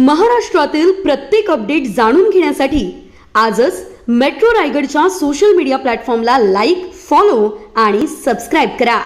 महाराष्ट्रातील प्रत्येक अपडेट जाणून घेण्यासाठी आजच मेट्रो रायगडच्या सोशल मीडिया प्लॅटफॉर्मला लाईक, फॉलो आणि सबस्क्राईब करा.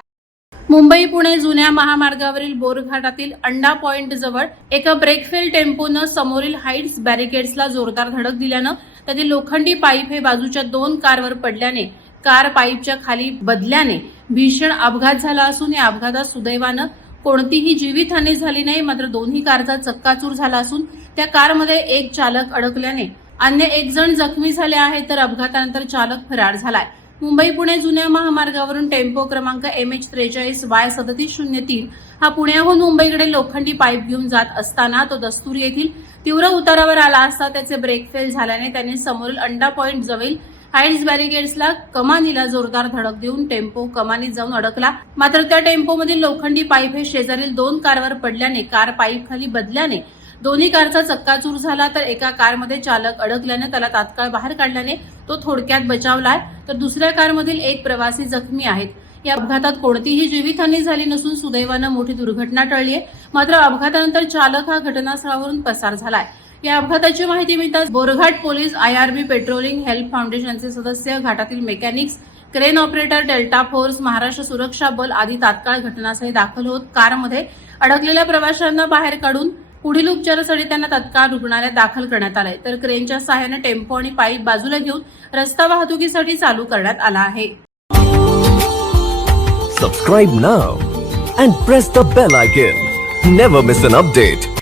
मुंबई पुणे जुन्या महामार्गावरील बोरघाटातील अंडा पॉइंट जवळ एका ब्रेकफेल टेम्पोनं समोरील हाईट्स बॅरिकेड्सला जोरदार धडक दिल्यानं त्यातील लोखंडी पाईप हे बाजूच्या 2 कारवर पडल्याने कार पाईपच्या खाली बदल्याने भीषण अपघात झाला असून या अपघातात सुदैवानं कोणतीही जीवितहानी झाली नाही. मात्र दोन्ही कारचा चक्काचूर झाला असून त्या कारमध्ये एक चालक अडकल्याने अन्य 1 जण जखमी झाले आहेत, तर अपघातानंतर चालक फरार झालाय. मुंबई पुणे जुन्या महामार्गावरून टेम्पो क्रमांक MH43Y3703 हा पुण्याहून मुंबईकडे लोखंडी पाईप घेऊन जात असताना तो दस्तूर येथील तीव्र उतारावर आला असता त्याचे ब्रेक फेल झाल्याने त्याने समोरील अंडा पॉइंट जवळील हाईट्स बॅरिकेड्सला कमानीला जोरदार धडक देऊन टेम्पो कमानीत जाऊन अडकला. मात्र त्या टेम्पोमधील लोखंडी पाईप हे शेजारील 2 कारवर पडल्याने कार पाईप खाली बदल्याने दोन्ही कारचा चक्काचूर झाला, तर एका कारमध्ये चालक अडकल्याने त्याला तात्काळ बाहेर काढल्याने तो थोडक्यात बचावलाय, तर दुसऱ्या कारमधील एक प्रवासी जखमी आहेत. या अपघातात कोणतीही जीवितहानी झाली नसून सुदैवानं मोठी दुर्घटना टळली आहे. मात्र अपघातानंतर चालक हा घटनास्थळावरून पसार झालाय. या अपघाताची माहिती मिळताच Borghat police, IRB patrolling help फाउंडेशनचे सदस्य, घाटातील mechanics, crane operator, delta force, Maharashtra सुरक्षा बल आदी तात्काळ घटनास्थळी दाखल होत कारमध्ये अडकलेल्या प्रवाशांना बाहेर काढून पुढील उपचारासाठी त्यांना तात्काळ रुग्णालयात दाखल करण्यात आले, तर क्रेनच्या सहाय्याने टेम्पो आणि पाईप बाजूला घेऊन रस्ता वाहतुकीसाठी चालू करण्यात आला आहे. Subscribe now and press the bell icon. Never miss an update.